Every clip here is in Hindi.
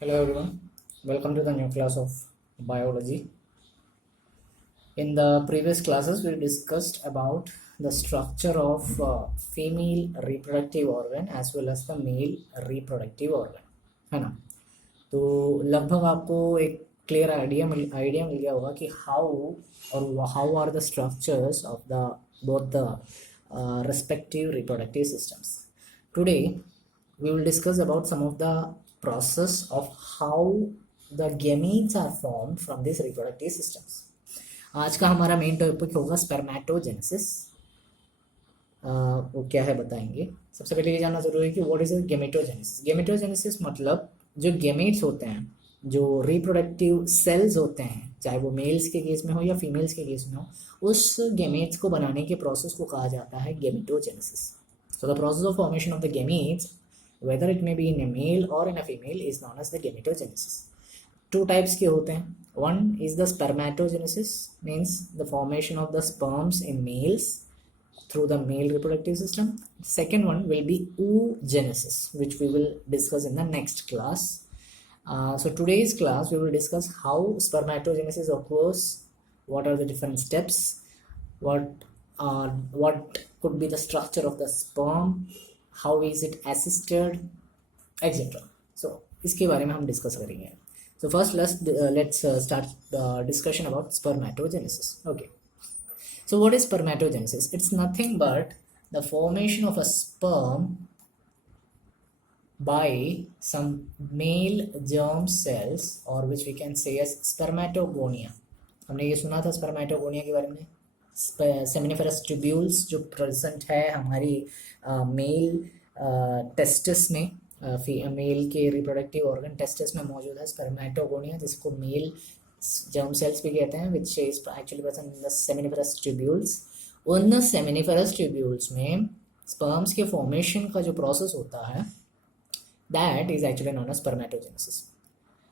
Hello everyone, welcome to the new class of biology. In the previous classes, we discussed about the structure of female reproductive organ as well as the male reproductive organ, है ना? तो लगभग आपको एक क्लियर आइडिया मिल गया होगा कि how are the structures of the both the respective reproductive systems. Today, we will discuss about some of the process of how the gametes are formed from these reproductive systems. आज का हमारा मेन टॉपिक होगा स्पर्मेटोजेनेसिस. वो क्या है बताएंगे. सबसे पहले ये जानना जरूरी है कि व्हाट इज गेमेटोजेनेसिस. गेमेटोजेनेसिस मतलब जो गेमेट्स होते हैं, जो रिप्रोडक्टिव सेल्स होते हैं, चाहे वो मेल्स के केस में हो या फीमेल्स के केस में हो, उस गेमेट्स को बनाने के प्रोसेस को कहा जाता है gametogenesis. So the process of formation of the gametes, whether it may be in a male or in a female, is known as the gametogenesis. Two types के होते हैं. One is the spermatogenesis, means the formation of the sperms in males through the male reproductive system. Second one will be oogenesis, which we will discuss in the next class. So today's class we will discuss how spermatogenesis occurs, what are the different steps, what could be the structure of the sperm, how is it assisted, etc. So इसके बारे में हम डिस्कस करेंगे. So first let's start the discussion about spermatogenesis. Okay. So what is spermatogenesis? It's nothing but the formation of a sperm by some male germ cells, or which we can say as spermatogonia. हमने ये सुना था spermatogonia के बारे में. सेमिनिफरस ट्यूब्यूल्स जो प्रेजेंट है हमारी मेल टेस्टिस में, मेल के रिप्रोडक्टिव ऑर्गन टेस्टिस में मौजूद है स्पर्मेटोगोनिया, जिसको मेल जर्म सेल्स भी कहते हैं, which is actually present in the seminiferous tubules. उन सेमिनिफरस ट्यूब्यूल्स में स्पर्म्स के फॉर्मेशन का जो प्रोसेस होता है, that is actually known as spermatogenesis.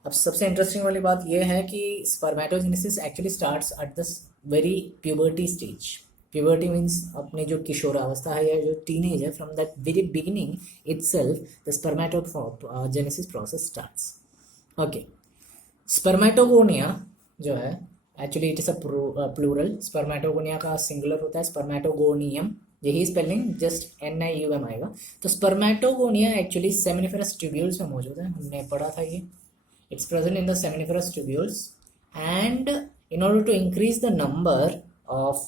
अब सबसे इंटरेस्टिंग वाली बात यह है कि spermatogenesis actually starts at the very puberty stage. Puberty means अपने जो किशोरावस्था है या जो टीनेज है, from that very beginning itself the spermatogenesis process starts. Okay. Spermatogonia जो है actually it is a plural. Spermatogonia का सिंगुलर होता है स्पर्मेटोगोनियम, यही स्पेलिंग जस्ट NIUM आएगा. तो स्पर्मेटोगोनिया एक्चुअली सेमिनिफरस ट्यूब्यूल्स में मौजूद है, हमने पढ़ा था ये. It's present in the seminiferous tubules, and in order to increase the number of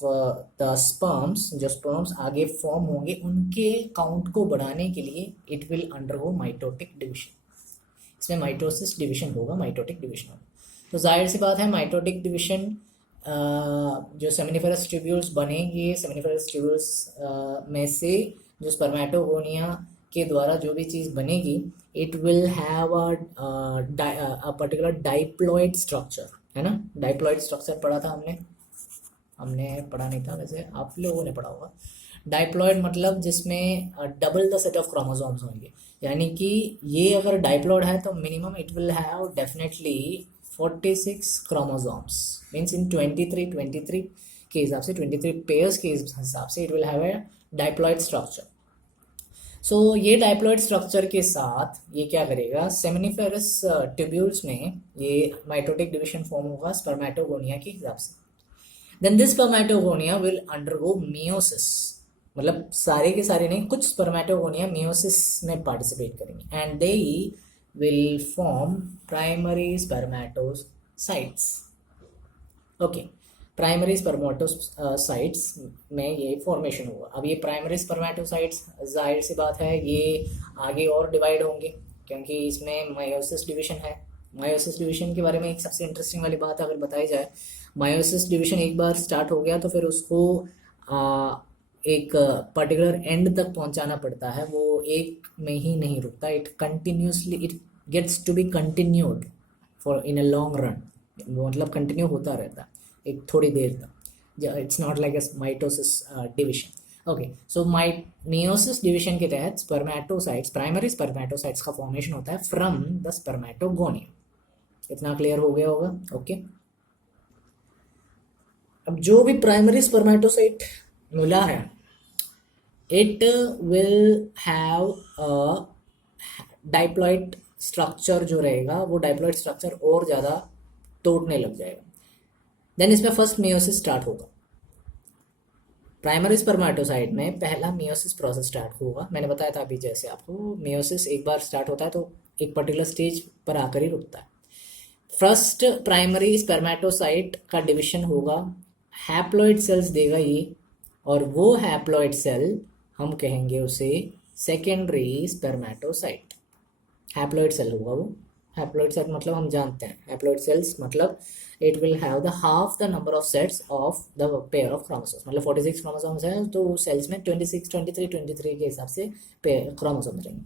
the sperms, जो sperms आगे फॉर्म होंगे उनके काउंट को बढ़ाने के लिए it will undergo mitotic division. इसमें माइटोसिस डिविजन होगा, माइटोटिक डिविजन होगा. तो जाहिर सी बात है माइटोटिक डिविजन जो सेमिनिफरस ट्यूब्यूल्स बनेंगे, सेमिनिफरस ट्यूब्यूल्स में से जो स्पर्मेटोगोनिया के द्वारा जो भी चीज़ बनेगी, it will have a particular diploid structure, है ना. डाइप्लॉइड स्ट्रक्चर पढ़ा था हमने पढ़ा नहीं था, वैसे आप लोगों ने पढ़ा होगा. डाइप्लॉइड मतलब जिसमें double the set of chromosomes होंगे, यानी कि ये अगर डाइप्लॉइड है तो minimum it will have definitely 46 chromosomes, means इन 23 के हिसाब से, 23 पेयर्स के हिसाब से it will have a diploid structure. So ये डाइप्लॉइड स्ट्रक्चर के साथ ये क्या करेगा, सेमिनिफेरस ट्यूब्यूल्स में ये माइटोटिक डिविजन फॉर्म होगा स्पर्मेटोगोनिया के हिसाब से. Then this spermatogonia will undergo meiosis, मतलब सारे के सारे नहीं, कुछ स्पर्मेटोगोनिया मियोसिस में पार्टिसिपेट करेंगे, and they will form primary spermatocytes. Okay. Primary spermatocytes में ये फॉर्मेशन होगा. अब ये प्राइमरी स्पर्मेटोसाइट्स जाहिर सी बात है ये आगे और डिवाइड होंगे, क्योंकि इसमें मायोसिस डिवीजन है. मायोसिस डिवीजन के बारे में एक सबसे इंटरेस्टिंग वाली बात अगर बताई जाए, मायोसिस डिवीजन एक बार स्टार्ट हो गया तो फिर उसको एक पर्टिकुलर एंड तक पहुंचाना पड़ता है. वो एक में ही नहीं रुकता, it continuously it gets to be continued for in a long run, मतलब कंटिन्यू होता रहता है एक थोड़ी देर तक. It's not like a mitosis division. Okay. So meiosis division के तहत स्पर्मेटोसाइट्स, प्राइमरी स्पर्मेटोसाइट्स का फॉर्मेशन होता है फ्रॉम द स्पर्मेटोगोनियम. इतना क्लियर हो गया होगा. ओके. अब जो भी प्राइमरी स्पर्मेटोसाइट मिला है, it will have a diploid structure जो रहेगा वो डाइप्लॉइड स्ट्रक्चर और ज़्यादा तोड़ने लग जाएगा। देन इसमें फर्स्ट मियोसिस स्टार्ट होगा। प्राइमरी स्पर्मेटोसाइट में पहला मियोसिस प्रोसेस स्टार्ट होगा। मैंने बताया था अभी जैसे आपको, मियोसिस एक बार स्टार्ट होता है तो एक पर्टिकुलर स्टेज पर आकर ही रुकता है। फर्स्ट प्राइमरी स्पर्मेटोसाइट का डिवीजन होगा, हैप्लॉइड सेल्स देगा ये, और वो हैप्लॉइड सेल हम कहेंगे उसे सेकेंडरी स्पर्मेटोसाइट। हैप्लॉइड सेल होगा वो। हैप्लॉइड सेल मतलब हम जानते हैं, हैप्लॉइड सेल्स मतलब it will have the half the number of sets of the pair of chromosomes. मतलब 46 क्रोमोसोम्स हैं तो सेल्स में 26, 23 के हिसाब से क्रोमोसोम्स रहेंगे।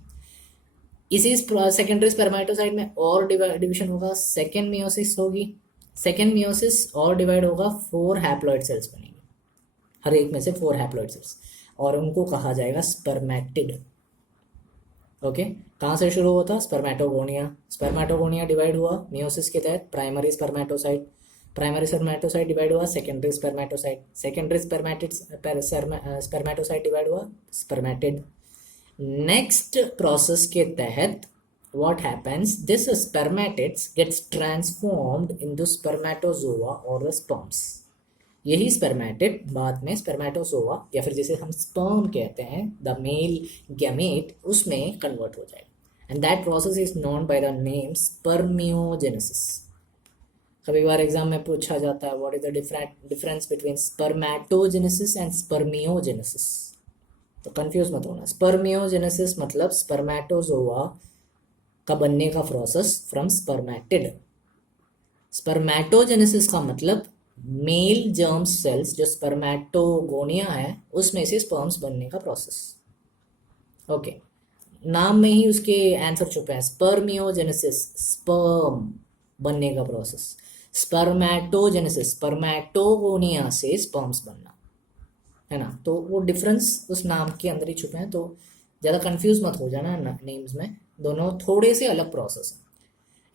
इसी सेकेंडरी स्पर्मेटोसाइट में और डिवीजन होगा, सेकेंड मियोसिस होगी। सेकेंड मियोसिस और डिवाइड होगा, 4 हैप्लॉइड सेल्स बनेंगे, हर एक में से 4 हैप्लॉइड सेल्स, और उनको कहा जाएगा स्पर्मेटिड। ओके, कहाँ से शुरू होता? स्पर्मेटोगोनिया। स्पर्मेटोगोनिया डिवाइड हुआ मियोसिस के तहत, primary spermatocyte. Primary spermatocyte divide हुआ secondary spermatocyte. Secondary spermatocyte divide हुआ स्पर्मेटिड। नेक्स्ट प्रोसेस के तहत what happens, this spermatids gets transformed into spermatozoa or the sperms। यही स्पर्मेटिड बाद में स्पर्मेटोजोआ या फिर जिसे हम स्पर्म कहते हैं, द मेल गैमेट, उसमें कन्वर्ट हो जाएगा। And that process is known by the name spermiogenesis. कभी बार एग्जाम में पूछा जाता है what is the difference between spermatogenesis and spermiogenesis, तो कंफ्यूज मत होना। स्पर्मियोजेनेसिस मतलब स्पर्मेटोजोआ का बनने का प्रोसेस फ्रॉम स्पर्मेटिड। स्पर्मेटोजेनेसिस का मतलब मेल जर्म सेल्स जो स्पर्मेटोगोनिया है उसमें से स्पर्म्स बनने का प्रोसेस। ओके, नाम में ही उसके आंसर छुपे हैं। स्पर्मियोजेनेसिस स्पर्म बनने का प्रोसेस, स्पर्मेटोजेनेसिस स्पर्मेटोगोनिया से स्पर्म्स बनना, है ना। तो वो डिफरेंस उस नाम के अंदर ही छुपे हैं, तो ज़्यादा कंफ्यूज मत हो जाना नेम्स में, दोनों थोड़े से अलग प्रोसेस हैं।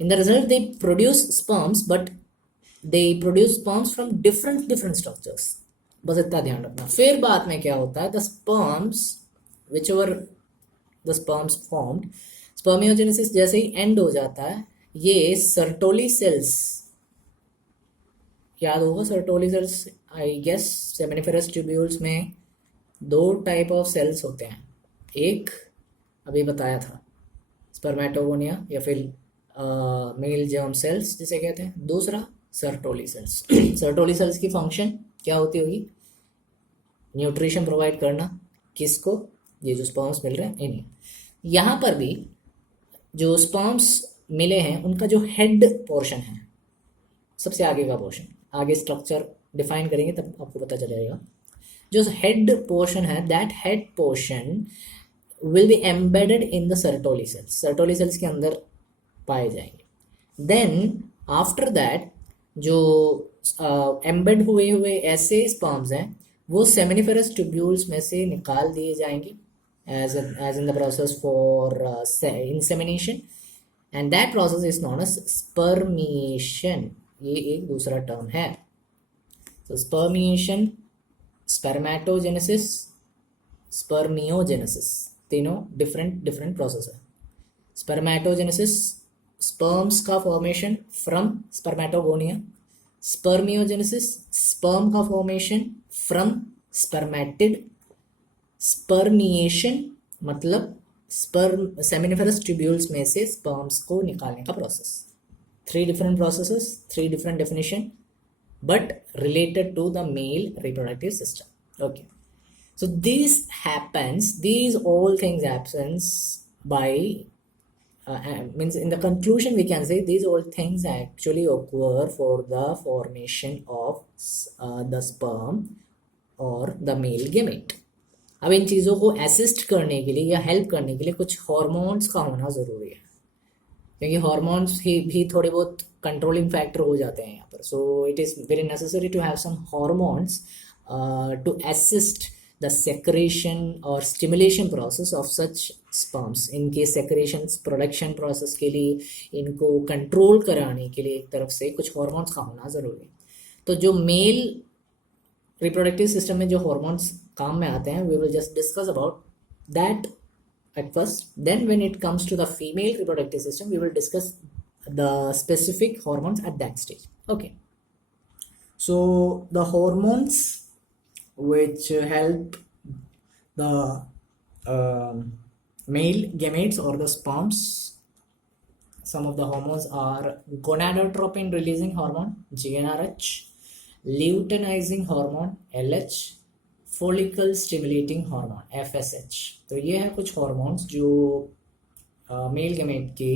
In the result they produce sperms but they produce sperms from different structures। बस इतना ध्यान रखना। फिर बाद में क्या होता है, the sperms whichever the sperms formed, spermiogenesis जैसे ही एंड हो जाता है, ये सर्टोली सेल्स, याद होगा Sertoli cells I guess, seminiferous tubules में 2 टाइप ऑफ सेल्स होते हैं। एक अभी बताया था स्पर्मेटोगोनिया या फिर मेल जर्म सेल्स जिसे कहते हैं, दूसरा सर्टोली सेल्स। सर्टोली सेल्स की फंक्शन क्या होती होगी? न्यूट्रिशन प्रोवाइड करना। किसको? ये जो स्पर्म्स मिल रहे हैं इन्हें। यहाँ पर भी जो स्पर्म्स मिले हैं उनका जो हेड पोर्शन है, सबसे आगे का पोर्शन, आगे स्ट्रक्चर डिफाइन करेंगे तब आपको पता चल जाएगा। जो हेड पोर्शन है, that head portion will be embedded in the Sertoli cells. Sertoli cells के अंदर पाए जाएंगे। देन आफ्टर दैट जो एम्बेड हुए ऐसे स्पर्म्स हैं वो सेमिनिफेरस ट्यूब्यूल्स में से निकाल दिए जाएंगे as in the process for insemination, and that process is known as spermiation. ये एक दूसरा टर्म है। तो स्पर्मिएशन, स्पर्मेटोजेनेसिस, स्पर्मियोजेनेसिस, तीनों डिफरेंट प्रोसेस है। स्पर्मेटोजेनेसिस स्पर्म्स का formation from spermatogonia, spermiogenesis sperm का फॉर्मेशन फ्रॉम स्पर्मेटिड, स्पर्मिएशन मतलब स्पर्म सेमिनिफेरस ट्यूब्यूल्स में से स्पर्म्स को निकालने का process. 3 different processes, 3 different definition, but related to the male reproductive system. Okay, so these all things happens by means in the conclusion we can say these all things actually occur for the formation of the sperm or the male gamete। अब इन चीज़ों को असिस्ट करने के लिए या हेल्प करने के लिए कुछ हार्मोन्स का होना ज़रूरी है, क्योंकि हार्मोन्स भी थोड़े बहुत कंट्रोलिंग फैक्टर हो जाते हैं यहाँ पर। So it is very necessary to have some hormones to assist the secretion और stimulation process of such sperms. इनके सेक्रेशन प्रोडक्शन प्रोसेस के लिए, इनको कंट्रोल कराने के लिए एक तरफ से कुछ हार्मोन्स का होना ज़रूरी है। तो जो मेल रिप्रोडक्टिव सिस्टम में जो हार्मोन्स काम में आते हैं, we will just discuss about that at first. Then when it comes to the female reproductive system, we will discuss the specific hormones at that stage. Okay. So the hormones which help the male gametes or the sperms, some of the hormones are gonadotropin releasing hormone GnRH, luteinizing hormone LH, follicle stimulating hormone FSH. तो ये है कुछ hormones जो मेल गेमेट के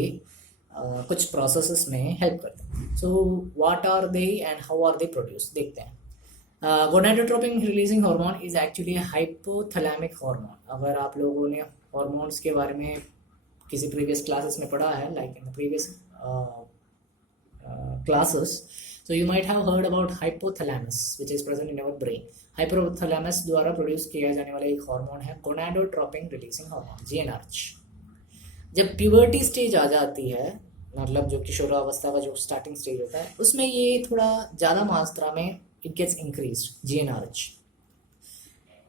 कुछ प्रोसेसेस में हेल्प करते हैं. So what are they and how are they produce, देखते हैं. Gonadotropin releasing hormone is actually hypothalamic hormone. अगर आप लोगों ने हार्मोन्स के बारे में किसी प्रीवियस क्लासेस में पढ़ा है, like in the previous classes, so you might have heard about hypothalamus which is present in our brain. Hypothalamus द्वारा प्रोड्यूस किया जाने वाला एक हार्मोन है गोनाडोट्रोपिन रिलीजिंग हार्मोन GnRH. जब प्यूबर्टी स्टेज आ जाती है, मतलब जो किशोरावस्था का जो स्टार्टिंग स्टेज होता है, उसमें ये थोड़ा ज़्यादा मात्रा में इट गेट्स इंक्रीज्ड GnRH,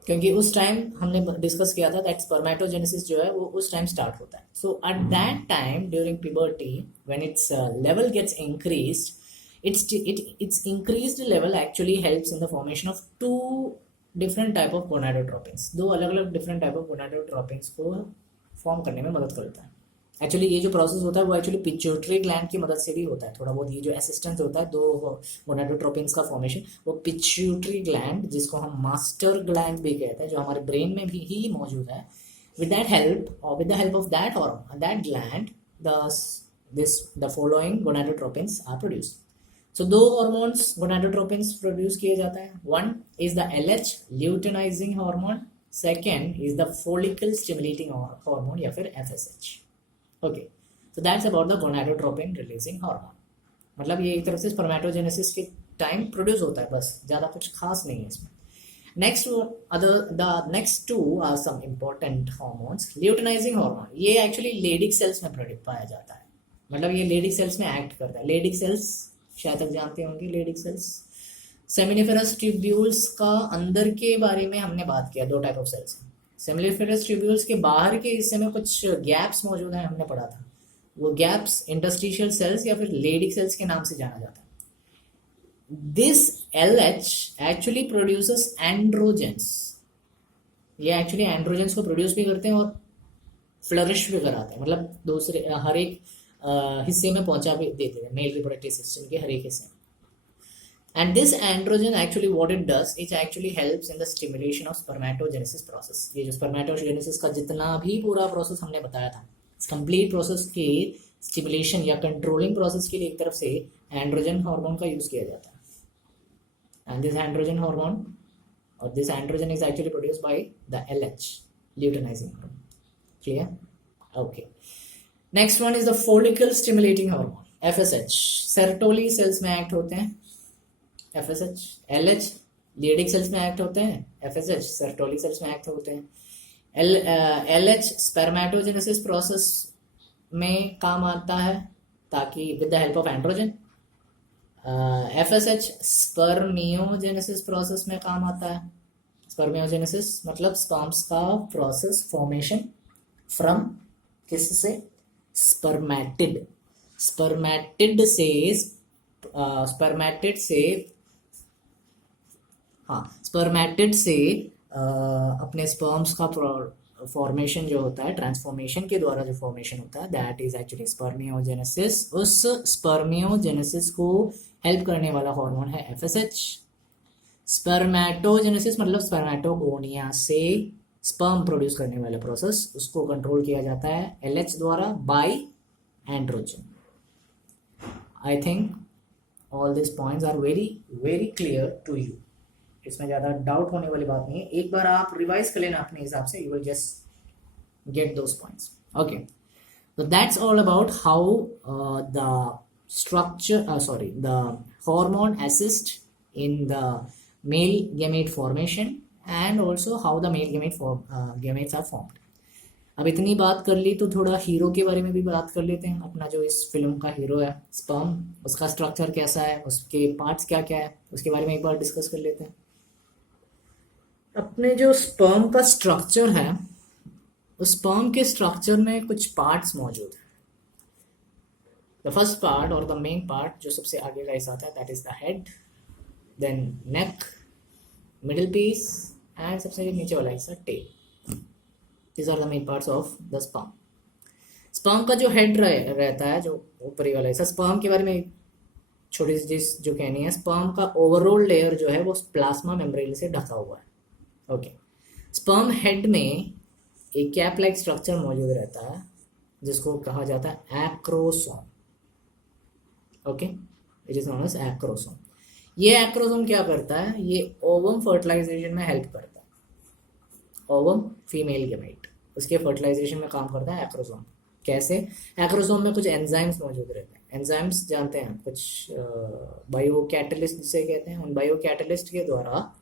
क्योंकि उस टाइम हमने डिस्कस किया था दैट स्पर्मेटोजेनेसिस जो है वो उस टाइम स्टार्ट होता है. So at that time during puberty when its level gets increased, its increased level actually helps in the formation of two different type of gonadotropins. दो अलग अलग different type of gonadotropins को फॉर्म करने में मदद करता है. एक्चुअली ये जो प्रोसेस होता है वो एक्चुअली पिट्यूटरी ग्लैंड की मदद से भी होता है थोड़ा बहुत. ये जो असिस्टेंस होता है दो गोनाडोट्रोपिन्स का फॉर्मेशन, वो पिट्यूटरी ग्लैंड, जिसको हम मास्टर ग्लैंड भी कहते हैं, जो हमारे ब्रेन में भी ही मौजूद है, विद दैट हेल्प और with the help of that hormone that gland the following gonadotropins are produced. So दो हार्मोन्स गोनाडोट्रोपिन्स प्रोड्यूस किए जाते हैं. One is the LH luteinizing hormone, second is the follicle stimulating hormone या फिर FSH. Okay, so that's about the gonadotropin releasing hormone. मतलब ये एक तरफ से स्पर्मेटोजेनेसिस के टाइम प्रोड्यूस होता है, बस ज़्यादा कुछ खास नहीं है इसमें. Next two are some important hormones. Luteinizing hormone ये एक्चुअली लेडिक सेल्स में पाया जाता है, मतलब ये लेडिक सेल्स में एक्ट करता है. लेडिक सेल्स शायद तक जानते होंगे. लेडिक सेल्स सेमिनिफेरस ट्यूब्यूल्स का अंदर के बारे में हमने बात किया. दो टाइप ऑफ सेल्स हैं. सेमिनिफेरस ट्यूब्यूल्स के बाहर के हिस्से में कुछ गैप्स मौजूद हैं, हमने पढ़ा था. वो गैप्स इंटरस्टिशियल सेल्स या फिर लेडिक सेल्स के नाम से जाना जाता है. This LH actually produces androgens. ये एक्चुअली एंड्रोजेंस को प्रोड्यूस भी करते हैं और फ्लरिश भी कराते हैं, मतलब दूसरे हर एक हिस्से में पहुंचा भी देते हैं मेल रिप्रोडक्टिव सिस्टम के हर एक हिस्से में. And this androgen actually what it does, it actually helps in the stimulation of spermatogenesis process. ये जो spermatogenesis का जितना भी पूरा प्रोसेस हमने बताया था, इस कंप्लीट प्रोसेस के स्टिमुलेशन या कंट्रोलिंग प्रोसेस के लिए एक तरफ से एंड्रोजन हार्मोन का यूज किया जाता है. एंड दिस एंड्रोजन हार्मोन और this androgen is actually produced by the LH luteinizing hormone. Clear? Okay. Next one is the follicle stimulating hormone FSH. Sertoli cells में एक्ट होते हैं FSH. LH लेडिक सेल्स में एक्ट होते हैं, FSH सर्टोली सेल्स में एक्ट होते हैं. LH स्पर्मेटोजेनेसिस प्रोसेस में काम आता है ताकि with the help of androgen. FSH spermiogenesis process में काम आता है. स्पर्मियोजेनेसिस मतलब स्पर्म्स का प्रोसेस फॉर्मेशन फ्रॉम किससे? स्पर्मेटिड. स्पर्मेटिड से अपने स्पर्म्स का फॉर्मेशन जो होता है, ट्रांसफॉर्मेशन के द्वारा जो फॉर्मेशन होता है, दैट इज एक्चुअली स्पर्मियोजेनेसिस. उस स्पर्मियोजेनेसिस को हेल्प करने वाला हार्मोन है FSH. स्पर्मेटोजेनेसिस मतलब स्पर्मेटोगोनिया से स्पर्म प्रोड्यूस करने वाला प्रोसेस, उसको कंट्रोल किया जाता है LH द्वारा by androgen. I think all this points are very very clear to you. इसमें ज़्यादा डाउट होने वाली बात नहीं है. एक बार आप रिवाइज कर लेना अपने हिसाब से, you will just get those points. Okay, so that's all about how the hormone assist in the male gamete formation and also how the male gametes are formed. अब इतनी बात कर ली तो थोड़ा हीरो के बारे में भी बात कर लेते हैं. अपना जो इस फिल्म का हीरो है स्पर्म, उसका स्ट्रक्चर कैसा है, उसके पार्ट्स क्या क्या है, उसके बारे में एक बार डिस्कस कर लेते हैं. अपने जो स्पर्म का स्ट्रक्चर है उस स्पर्म के स्ट्रक्चर में कुछ पार्ट्स मौजूद हैं. द फर्स्ट पार्ट और द मेन पार्ट जो सबसे आगे का हिस्सा आता है, that is the head, then neck, middle piece and सबसे नीचे वाला हिस्सा tail. These are the main parts of the sperm. Sperm का जो हेड रहता है, जो ऊपरी वाला हिस्सा, स्पर्म के बारे में छोटी सी चीज जो कहनी है, स्पर्म का ओवरऑल लेयर जो है वो प्लाज्मा मेम्ब्रेन से ढका हुआ है. ओके. स्पर्म हेड में एक कैप लाइक स्ट्रक्चर मौजूद रहता है जिसको कहा जाता है acrosome. Okay, it is known as acrosome. ये एक्रोसोम क्या करता है? ये ओवम फर्टिलाइजेशन में हेल्प करता है. ओवम फीमेल गेमेट, उसके फर्टिलाइजेशन में काम करता है एक्रोसोम. कैसे? एक्रोसोम में कुछ एंजाइम्स मौजूद रहते हैं. एंजाइम्स जानते हैं, कुछ बायो कैटलिस्ट जिसे कहते हैं. उन बायो कैटलिस्ट के द्वारा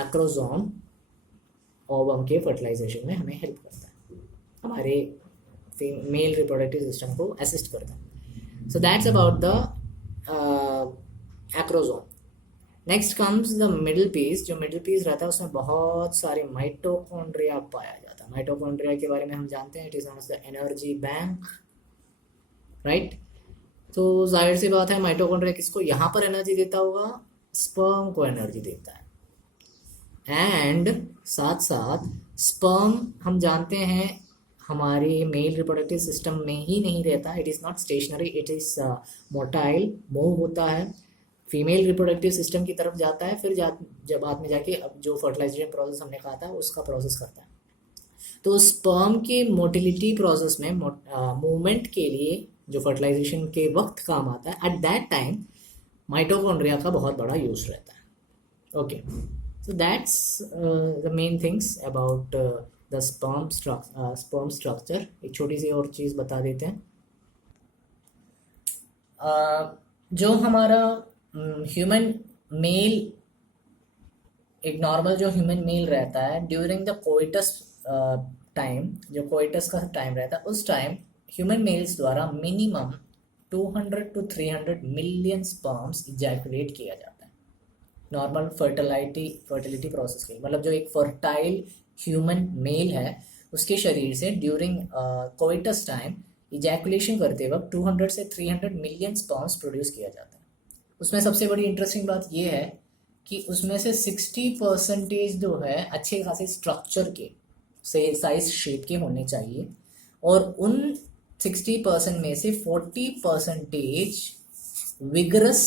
एक्रोसोम ओवम के फर्टिलाइजेशन में हमें हेल्प करता है, हमारे मेल रिप्रोडक्टिव सिस्टम को असिस्ट करता है. So that's about the acrosome. Next comes the middle piece. जो मिडिल पीस रहता है उसमें बहुत सारे माइटोकॉन्ड्रिया पाया जाता है. माइटोकॉन्ड्रिया के बारे में हम जानते हैं, it is known as the energy bank, right. तो जाहिर सी बात है, माइटोकॉन्ड्रिया किसको यहाँ पर एनर्जी देता होगा? स्पर्म को एनर्जी देता है. एंड साथ साथ स्पर्म हम जानते हैं हमारे मेल रिप्रोडक्टिव सिस्टम में ही नहीं रहता. It is not stationary, it is motile, move होता है, फीमेल रिप्रोडक्टिव सिस्टम की तरफ जाता है, फिर जब बाद में जाके अब जो फर्टिलाइजेशन प्रोसेस हमने कहा था उसका प्रोसेस करता है. तो स्पर्म के मोटिलिटी प्रोसेस में मूवमेंट के लिए जो फर्टिलाइजेशन के वक्त काम आता है, एट दैट टाइम माइटोकॉन्ड्रिया का बहुत बड़ा यूज रहता है. Okay, so that's the main things about the sperm structure. एक छोटी सी और चीज़ बता देते हैं. जो हमारा ह्यूमन मेल, एक नॉर्मल जो ह्यूमन मेल रहता है, ड्यूरिंग द कोइटस टाइम, जो कोइटस का टाइम रहता है, उस टाइम ह्यूमन मेल्स द्वारा minimum 200 to 300 million sperms ejaculate किया जाता है नॉर्मल फर्टिलिटी प्रोसेस के लिए. मतलब जो एक फर्टाइल ह्यूमन मेल है उसके शरीर से ड्यूरिंग कोइटस टाइम इजैकुलेशन करते वक्त 200 से 300 मिलियन स्पर्म्स प्रोड्यूस किया जाता है. उसमें सबसे बड़ी इंटरेस्टिंग बात यह है कि उसमें से 60% जो है अच्छे खासे स्ट्रक्चर के, से साइज शेप के होने चाहिए, और उन 60% में से 40% विगरस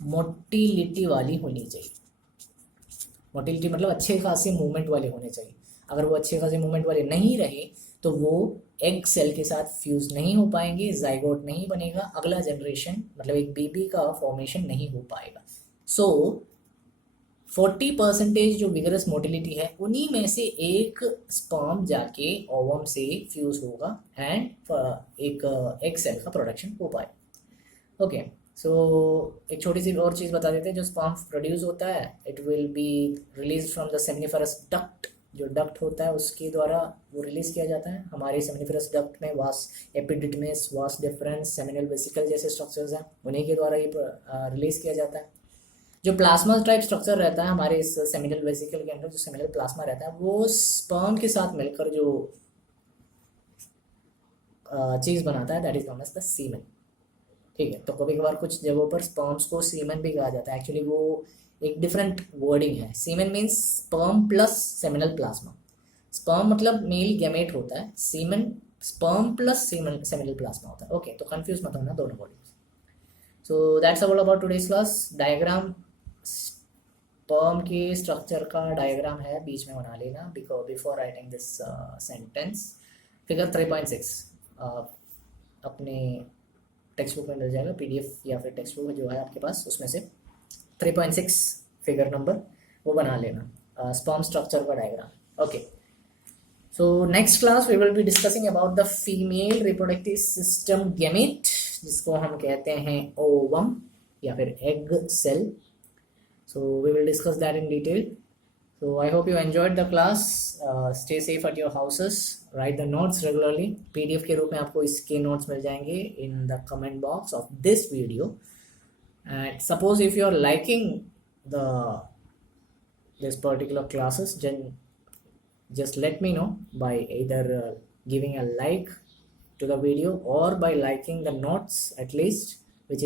मोटिलिटी वाली होनी चाहिए. मोटिलिटी मतलब अच्छे खासे मूवमेंट वाले होने चाहिए. अगर वो अच्छे खासे मूवमेंट वाले नहीं रहे तो वो एग सेल के साथ फ्यूज नहीं हो पाएंगे, जाइगोट नहीं बनेगा, अगला जनरेशन मतलब एक बेबी का फॉर्मेशन नहीं हो पाएगा. सो 40% जो विगरस मोटिलिटी है, उन्हीं में से एक स्पर्म जाके ओवम से फ्यूज होगा एंड एक एग सेल का प्रोडक्शन हो पाएगा. ओके, सो एक छोटी सी और चीज़ बता देते हैं. जो स्पर्म प्रोड्यूस होता है, it will be release from the seminiferous duct. जो डक्ट होता है उसके द्वारा वो रिलीज किया जाता है. हमारे सेमिनिफरस डक्ट में वास epididymis, vas deferens, seminal vesicle जैसे स्ट्रक्चर्स हैं, उन्हीं के द्वारा ये रिलीज किया जाता है. जो प्लाज्मा टाइप स्ट्रक्चर रहता है हमारे इस सेमिनल वेसिकल के अंदर, जो सेमिनल प्लाज्मा रहता है, वो स्पर्म के साथ मिलकर जो चीज़ बनाता है, that is known as the semen. ठीक है, तो कभी कभार कुछ जगहों पर स्पर्म्स को सीमेन भी कहा जाता है. एक्चुअली वो एक डिफरेंट वर्डिंग है. Semen means sperm plus seminal plasma. Sperm मतलब मेल गैमेट होता है, semen sperm plus seminal plasma होता है. ओके, तो कंफ्यूज मत होना दोनों wordings. So that's all about today's class. Diagram, sperm के स्ट्रक्चर का डायग्राम है, बीच में बना लेना before writing this sentence. Figure 3.6 अपने टेक्स्ट बुक में मिल जाएगा, पीडीएफ या फिर टेक्स्ट बुक जो है आपके पास, उसमें से 3.6 फिगर नंबर वो बना लेना, स्पर्म स्ट्रक्चर का diagram. Okay, so next class we will be discussing about the female reproductive system gamete, जिसको हम कहते हैं ओवम या फिर egg cell. So we will discuss that in detail. So I hope you enjoyed the class. Stay safe at your houses. Write the notes regularly. PDF के रूप में आपको इसके notes मिल जाएंगे in the comment box of this video. And suppose if you are liking the this particular classes, then just let me know by either giving a like to the video or by liking the notes at least which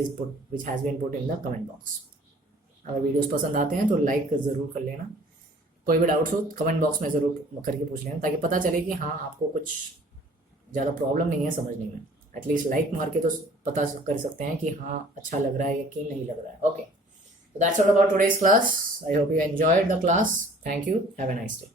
has been put in the comment box. अगर वीडियोस पसंद आते हैं तो लाइक ज़रूर कर लेना. कोई भी डाउट्स हो कमेंट बॉक्स में ज़रूर करके पूछ लेना ताकि पता चले कि हाँ आपको कुछ ज़्यादा प्रॉब्लम नहीं है समझने में. एटलीस्ट लाइक मार के तो पता कर सकते हैं कि हाँ अच्छा लग रहा है या कि नहीं लग रहा है. Okay, so that's all about today's class. I hope you enjoyed the class. Thank you. Have a nice day.